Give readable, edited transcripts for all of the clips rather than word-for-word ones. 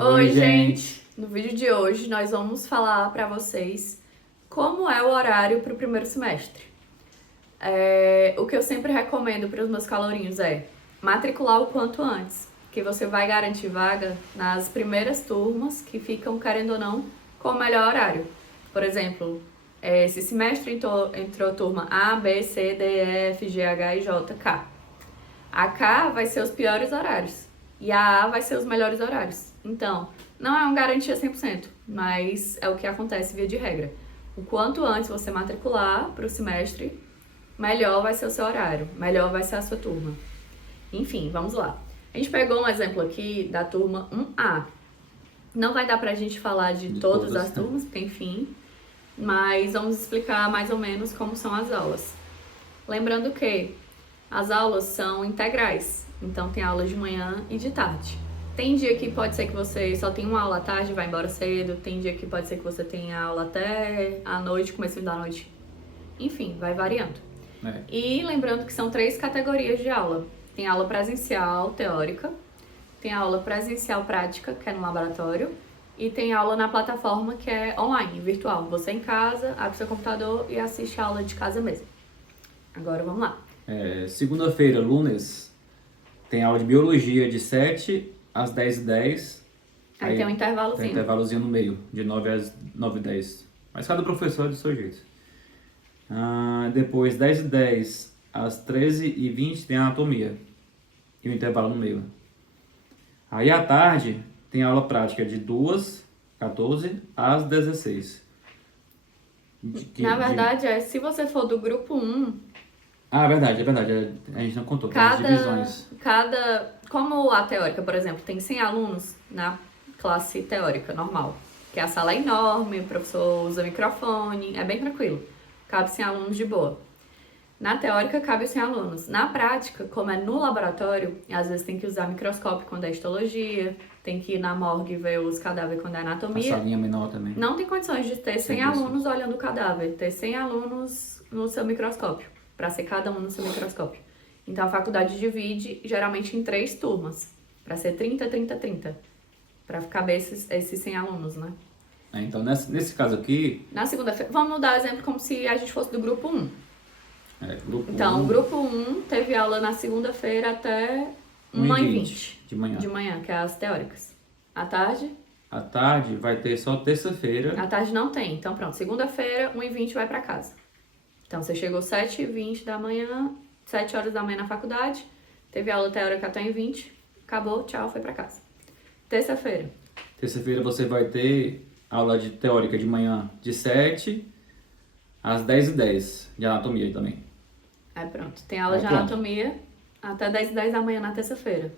Oi, gente! No vídeo de hoje nós vamos falar para vocês como é o horário para o primeiro semestre. O que eu sempre recomendo para os meus calourinhos é matricular o quanto antes, que você vai garantir vaga nas primeiras turmas que ficam, querendo ou não, com o melhor horário. Por exemplo, esse semestre entrou turma A, B, C, D, E, F, G, H, I, J, K. A K vai ser os piores horários e a vai ser os melhores horários. Então, não é uma garantia 100%, mas é o que acontece via de regra. O quanto antes você matricular para o semestre, melhor vai ser o seu horário, melhor vai ser a sua turma. Enfim, vamos lá. A gente pegou um exemplo aqui da turma 1A. Não vai dar pra gente falar de todas as turmas, porque enfim, mas vamos explicar mais ou menos como são as aulas. Lembrando que as aulas são integrais, então tem aulas de manhã e de tarde. Tem dia que pode ser que você só tenha uma aula à tarde e vai embora cedo, tem dia que pode ser que você tenha aula até a noite, começo da noite. Enfim, vai variando. E lembrando que são 3 categorias de aula. Tem aula presencial, teórica, tem aula presencial prática, que é no laboratório, e tem aula na plataforma, que é online, virtual. Você em casa, abre seu computador e assiste a aula de casa mesmo. Agora vamos lá. Segunda-feira, lunes, tem aula de biologia de 7 às 10h10. Aí tem um intervalozinho. Tem um intervalozinho no meio, de 9 às 9h10. Mas cada professor é do seu jeito. Depois, 10h10 às 13h20 tem anatomia. E o intervalo no meio. Aí à tarde tem aula prática de 2h14 às 16h. Na verdade, se você for do grupo 1... é verdade. A gente não contou, tem as divisões. Como a teórica, por exemplo, tem 100 alunos na classe teórica normal, que a sala é enorme, o professor usa microfone, é bem tranquilo. Cabe 100 alunos de boa. Na teórica, cabe 100 alunos. Na prática, como é no laboratório, às vezes tem que usar microscópio quando é histologia, tem que ir na morgue ver os cadáveres quando é anatomia. A salinha menor também. Não tem condições de ter 100 alunos olhando o cadáver, ter 100 alunos no seu microscópio, para ser cada um no seu microscópio. Então, a faculdade divide geralmente em 3 turmas, para ser 30, 30, 30, para caber esses 100 alunos, né? Então, nesse caso aqui... Na segunda-feira, vamos dar exemplo como se a gente fosse do grupo 1. Então, o grupo 1 teve aula na segunda-feira até 1h20 de manhã, que é as teóricas. À tarde? À tarde vai ter só terça-feira. À tarde não tem. Então, pronto, segunda-feira, 1h20 vai para casa. Então, você chegou 7h20 da manhã, 7 horas da manhã na faculdade, teve aula teórica até 1h20, acabou, tchau, foi para casa. Terça-feira. Terça-feira você vai ter aula de teórica de manhã de 7 às 10h10, de anatomia também. Aí pronto, tem aula de anatomia até 10h10 da manhã na terça-feira.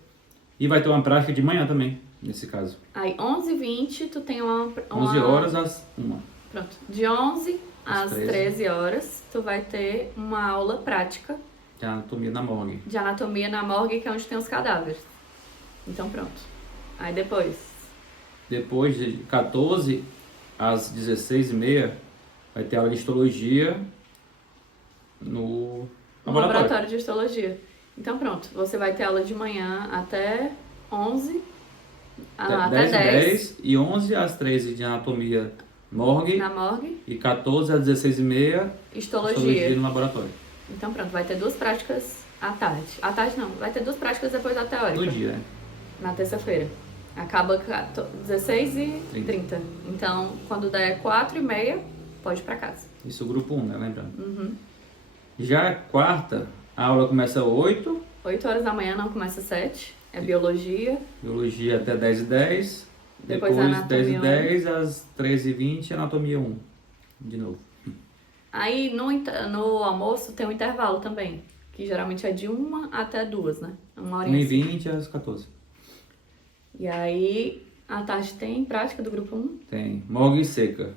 E vai ter uma prática de manhã também, nesse caso. Aí 11h20 tu tem uma 11 horas às 1. Pronto, de 11 às 13 horas tu vai ter uma aula prática de anatomia na morgue. De anatomia na morgue, que é onde tem os cadáveres. Então pronto. Aí depois de 14 às 16h30 vai ter aula de histologia no laboratório de histologia. Então pronto, você vai ter aula de manhã até 11, até 10 e 11 às 13 de anatomia morgue. Na morgue. E 14 às 16h30 histologia no laboratório. Então pronto, vai ter 2 práticas à tarde. À tarde não, vai ter 2 práticas depois da teórica. Do dia, né? Na terça-feira. Acaba 16h30. Então, quando der 4h30, pode ir pra casa. Isso o grupo 1, né? Lembrando. Uhum. Já quarta, a aula começa às 8. 8 horas da manhã, não começa às 7. É biologia. Biologia até 10h10. Depois 10h10 às 13h20, anatomia 1. De novo. Aí no almoço tem um intervalo também. Que geralmente é de 1 até 2, né? 1h20 às 14. E aí, à tarde tem prática do grupo 1? Tem. Morgue seca,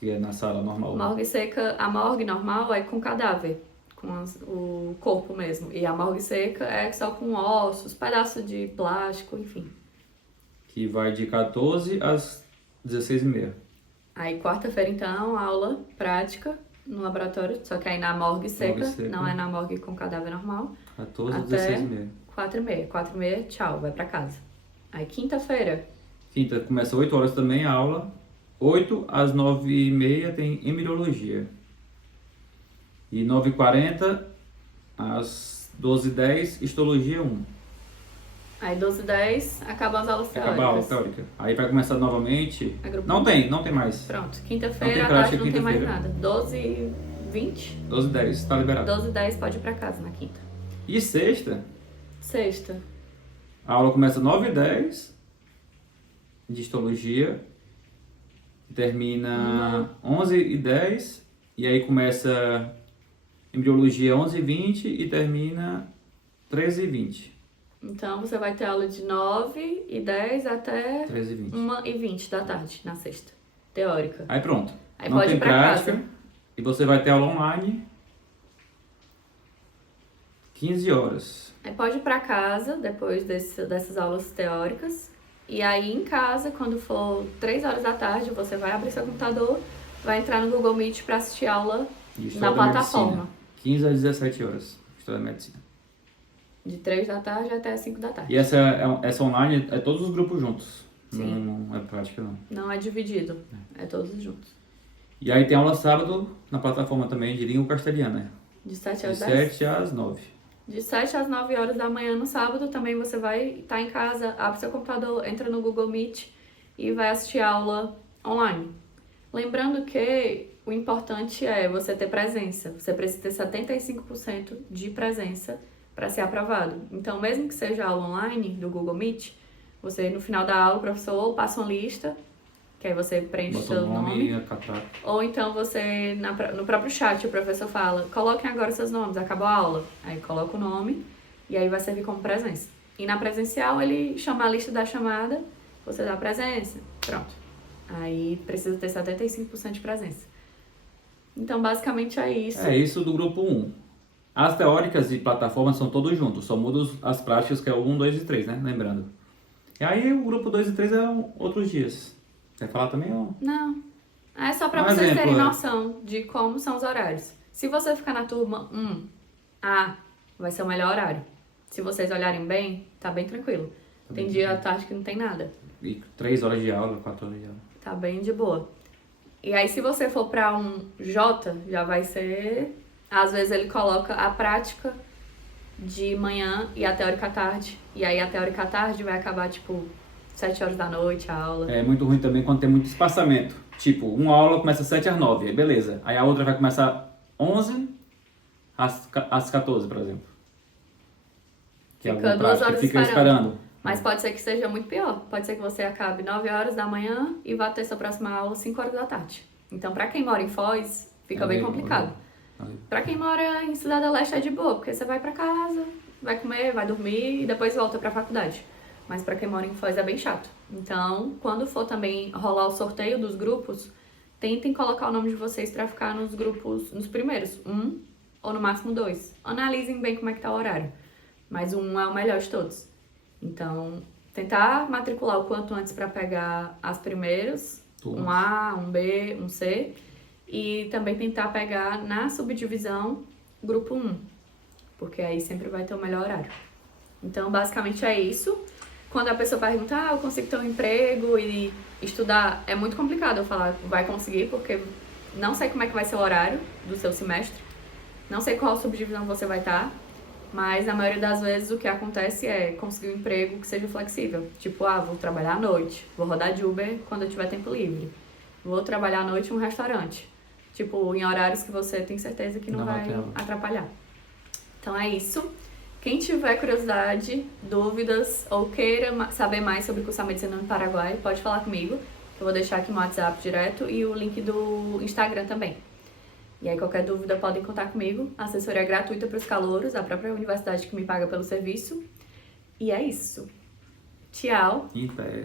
que é na sala normal. Morgue seca, a morgue normal é com cadáver, com o corpo mesmo. E a morgue seca é só com ossos, pedaços de plástico, enfim. Que vai de 14 às 16h30. Aí, quarta-feira, então, aula prática no laboratório, só que aí na morgue seca, não é na morgue com cadáver normal. 14 às 16h30. 4h30. 4h30, tchau, vai pra casa. Aí, quinta-feira, Quinta começa 8 horas também a aula. 8 às 9h30 tem embriologia. E 9h40 às 12h10, histologia 1. Aí 12h10, acabam as aulas teóricas. Acaba a aula teórica. Aí vai começar novamente. É grupo Não tem mais. Pronto, Não quinta-feira, tem à prática tarde não tem mais quinta-feira. nada. 12h20, 12h10, tá liberado. 12h10 pode ir pra casa na quinta. E sexta, Sexta, a aula começa 9h10 de histologia. Termina 11h10. E aí começa embriologia 11h20 e termina 13h20. então você vai ter aula de 9h10 até 13h20. 1h20 da tarde, na sexta. Teórica. Aí pronto. Aí Não pode tem ir pra prática. casa. E você vai ter aula online 15 horas. Aí pode ir pra casa depois dessas aulas teóricas. E aí em casa, quando for 3 horas da tarde, você vai abrir seu computador, vai entrar no Google Meet pra assistir aula De na História da plataforma. Medicina. 15 às 17 horas. História da Medicina. De 3 da tarde até 5 da tarde. E essa online é todos os grupos juntos. Sim. Não é prática, não. Não é dividido, é todos juntos. E aí tem aula sábado na plataforma também de língua castelhana. De 7 De às 10. 7 às 9. De 7 às 9 horas da manhã no sábado também você vai estar em casa, abre seu computador, entra no Google Meet e vai assistir aula online. Lembrando que o importante é você ter presença. Você precisa ter 75% de presença para ser aprovado. Então, mesmo que seja aula online do Google Meet, você no final da aula o professor ou passa uma lista, que aí você preenche Bota seu o nome nome. e catraca. Ou então você, no próprio chat, o professor fala, coloquem agora seus nomes, acabou a aula. Aí coloca o nome e aí vai servir como presença. E na presencial ele chama a lista da chamada, você dá a presença, pronto. Aí precisa ter 75% de presença. Então basicamente é isso. É isso do grupo 1. As teóricas e plataformas são todos juntos, só muda as práticas que é o 1, 2 e 3, né? Lembrando. E aí o grupo 2 e 3 é outros dias. Quer falar também? Ou... Não. É só pra Um vocês exemplo, terem é. noção de como são os horários. Se você ficar na turma 1A, vai ser o melhor horário. Se vocês olharem bem, tá bem tranquilo. Tem dia à tarde que não tem nada. E 3 horas de aula, 4 horas de aula. Tá bem de boa. E aí, se você for pra um J, já vai ser... Às vezes ele coloca a prática de manhã e a teórica à tarde. E aí a teórica à tarde vai acabar, tipo, 7 horas da noite a aula. É muito ruim também quando tem muito espaçamento. Tipo, uma aula começa 7 às 9, aí beleza. Aí a outra vai começar 11 às 14, por exemplo. Que é Fica alguma 2 prática horas que fica esperando. esperando. Mas pode ser que seja muito pior. Pode ser que você acabe 9 horas da manhã e vá ter sua próxima aula 5 horas da tarde. Então, pra quem mora em Foz, fica bem complicado. Pra quem mora em Cidade da Leste é de boa, porque você vai pra casa, vai comer, vai dormir e depois volta pra faculdade. Mas pra quem mora em Foz é bem chato. Então, quando for também rolar o sorteio dos grupos, tentem colocar o nome de vocês pra ficar nos grupos, nos primeiros, 1 ou no máximo 2. Analisem bem como é que tá o horário. Mas o 1 é o melhor de todos. Então, tentar matricular o quanto antes para pegar as primeiras, Turmas. um A, um B, um C, e também tentar pegar na subdivisão grupo 1, porque aí sempre vai ter o melhor horário. Então, basicamente é isso. Quando a pessoa pergunta, eu consigo ter um emprego e estudar, é muito complicado eu falar, vai conseguir, porque não sei como é que vai ser o horário do seu semestre, não sei qual subdivisão você vai estar, mas na maioria das vezes o que acontece é conseguir um emprego que seja flexível. Tipo, vou trabalhar à noite, vou rodar de Uber quando eu tiver tempo livre. Vou trabalhar à noite em um restaurante. Tipo, em horários que você tem certeza que não vai atrapalhar. Então é isso. Quem tiver curiosidade, dúvidas ou queira saber mais sobre cursar medicina no Paraguai, pode falar comigo. Eu vou deixar aqui no WhatsApp direto e o link do Instagram também. E aí, qualquer dúvida, podem contar comigo. A assessoria é gratuita para os calouros, a própria universidade que me paga pelo serviço. E é isso. Tchau! Em pé.